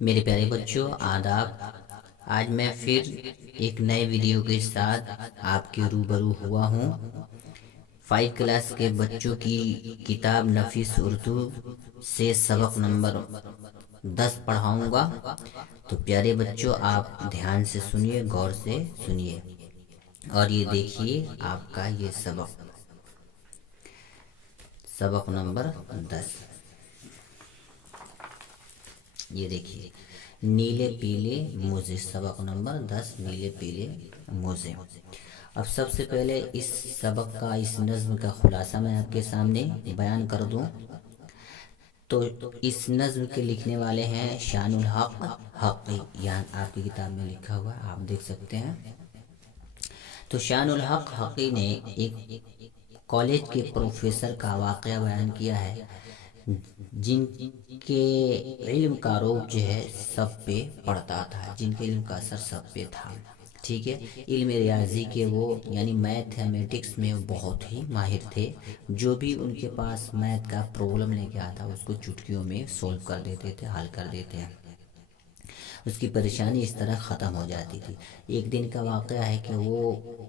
میرے پیارے بچوں آداب۔ آج میں پھر ایک نئے ویڈیو کے ساتھ آپ کے روبرو ہوا ہوں۔ 5 کلاس کے بچوں کی کتاب نفیس اردو سے سبق نمبر 10 پڑھاؤں گا۔ تو پیارے بچوں آپ دھیان سے سنیے، غور سے سنیے اور یہ دیکھیے آپ کا یہ سبق نمبر 10۔ یہ دیکھیے نیلے پیلے موزے، سبق نمبر 10 نیلے پیلے موزے۔ اب سب سے پہلے اس سبق کا، اس نظم کا خلاصہ میں آپ کے سامنے بیان کر دوں تو اس نظم کے لکھنے والے ہیں شان الحق حقی، یہاں آپ کی کتاب میں لکھا ہوا ہے، آپ دیکھ سکتے ہیں۔ تو شان الحق حقی نے ایک کالج کے پروفیسر کا واقعہ بیان کیا ہے جن کے علم کا روب جو ہے سب پہ پڑتا تھا، جن کے علم کا اثر سب پہ تھا، ٹھیک ہے۔ علم ریاضی کے وہ یعنی میتھمیٹکس میں بہت ہی ماہر تھے۔ جو بھی ان کے پاس میتھ کا پرابلم لے کے آتا اس کو چٹکیوں میں سولو کر دیتے تھے، حل کر دیتے ہیں، اس کی پریشانی اس طرح ختم ہو جاتی تھی۔ ایک دن کا واقعہ ہے کہ وہ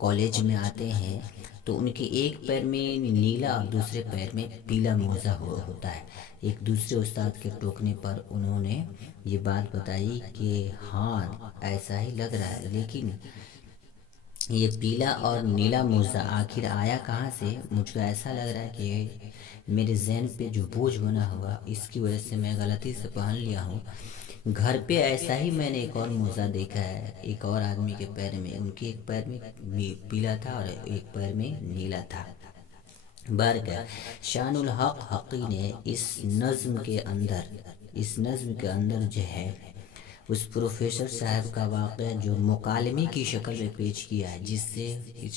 کالج میں آتے ہیں تو ان کے ایک پیر میں نیلا اور دوسرے پیر میں پیلا موزہ ہوتا ہے۔ ایک دوسرے استاد کے ٹوکنے پر انہوں نے یہ بات بتائی کہ ہاں ایسا ہی لگ رہا ہے، لیکن یہ پیلا اور نیلا موزہ آخر آیا کہاں سے؟ مجھ کو ایسا لگ رہا ہے کہ میرے ذہن پہ جو بوجھ بنا ہوا اس کی وجہ سے میں غلطی سے پہن لیا ہوں۔ گھر پہ ایسا ہی میں نے ایک اور موزہ دیکھا ہے، ایک اور آدمی کے پیر میں، ان کے ایک پیر میں پیلا تھا اور ایک پیر میں نیلا تھا۔ بارکہ شان الحق حقی نے اس نظم کے اندر جو ہے اس پروفیسر صاحب کا واقعہ جو مکالمے کی شکل میں پیش کیا ہے، جس سے اس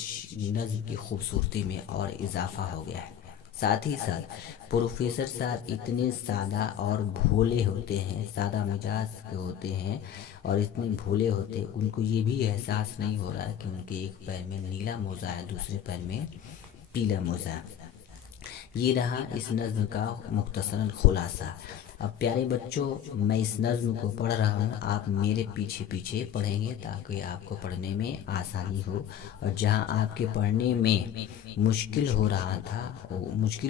نظم کی خوبصورتی میں اور اضافہ ہو گیا ہے۔ ساتھ ہی ساتھ پروفیسر صاحب اتنے سادہ اور بھولے ہوتے ہیں، سادہ مزاج کے ہوتے ہیں اور اتنے بھولے ہوتے، ان کو یہ بھی احساس نہیں ہو رہا ہے کہ ان کے ایک پیر میں نیلا موزہ ہے، دوسرے پیر میں پیلا موزہ ہے۔ یہ رہا اس نظم کا مختصراً خلاصہ۔ اب پیارے بچوں میں اس نظم کو پڑھ رہا ہوں، آپ میرے پیچھے پیچھے پڑھیں گے تاکہ آپ کو پڑھنے میں آسانی ہو، اور جہاں آپ کے پڑھنے میں مشکل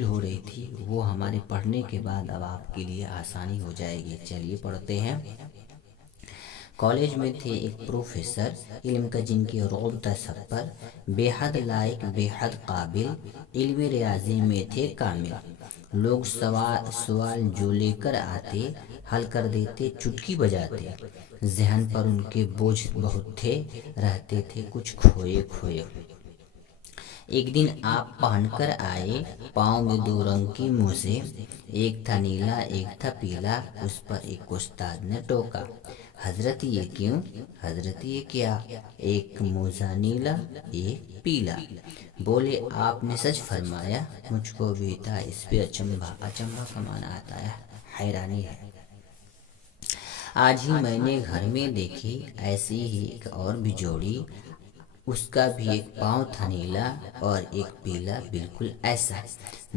ہو رہی تھی وہ ہمارے پڑھنے کے بعد اب آپ کے لیے آسانی ہو جائے گی۔ چلیے پڑھتے ہیں۔ کالج میں تھے ایک پروفیسر، علم کا جن کے رعب تھا سب پر، بے حد لائق بے حد قابل، علم ریاضی میں تھے کامل۔ لوگ سوال جو لے کر آتے حل کر دیتے چٹکی بجاتے، ذہن پر ان کے بوجھ بہت تھے، رہتے تھے کچھ کھوئے کھوئے۔ ایک دن آپ پہن کر آئے پاؤں میں 2 رنگ کی موزے، ایک تھا نیلا ایک تھا پیلا، اس پر ایک استاد نے ٹوکا، حضرت یہ کیوں؟ حضرت یہ کیا؟ ایک موزہ نیلا ایک پیلا۔ بولے آپ نے سچ فرمایا، مجھ کو بھی تھا اس پہ اچنبھا۔ اچنبھا کا معنی آتا ہے حیرانی ہے۔ آج ہی میں نے گھر میں دیکھی ایسی ہی ایک اور بھی جوڑی، اس کا بھی ایک پاؤں تھا نیلا اور ایک پیلا بالکل ایسا،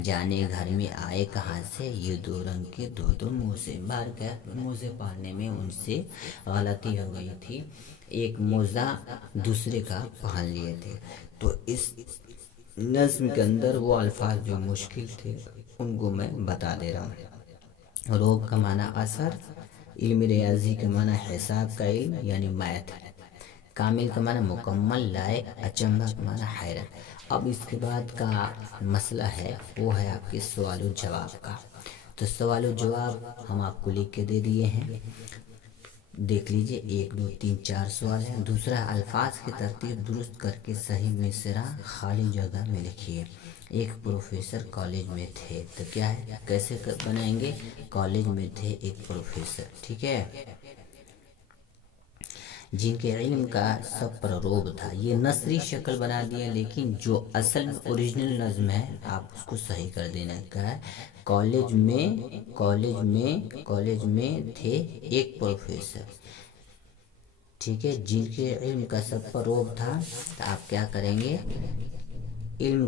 جانے گھر میں آئے کہاں سے یہ 2 رنگ کے 2 موزے۔ بار کیا موزے پہننے میں ان سے غلطی ہو گئی تھی، ایک موزہ دوسرے کا پہن لیے تھے۔ تو اس نظم کے اندر وہ الفاظ جو مشکل تھے ان کو میں بتا دے رہا ہوں۔ روب کا معنی اثر، علم ریاضی کا معنی حساب کا علم یعنی میتھ، کامل کا معنی مکمل، لائق، اچنبھا کا معنی حیرت۔ اب اس کے بعد کا مسئلہ ہے وہ ہے آپ کے سوال و جواب کا۔ تو سوال و جواب ہم آپ کو لکھ کے دے دیے ہیں، دیکھ لیجئے، 1 2 3 4 سوال ہیں۔ دوسرا، الفاظ کی ترتیب درست کر کے صحیح مصرع خالی جگہ میں لکھیے۔ ایک پروفیسر کالج میں تھے، تو کیا ہے کیسے بنائیں گے؟ کالج میں تھے ایک پروفیسر، ٹھیک ہے، جن کے علم کا سب پر روب تھا۔ یہ نثری شکل بنا دیا، لیکن جو اصل میں اوریجنل نظم ہے آپ اس کو صحیح کر دینا ہے۔ کالج میں تھے ایک پروفیسر، ٹھیک ہے، جن کے علم کا سب پر روب تھا، تو آپ کیا کریں گے؟ علم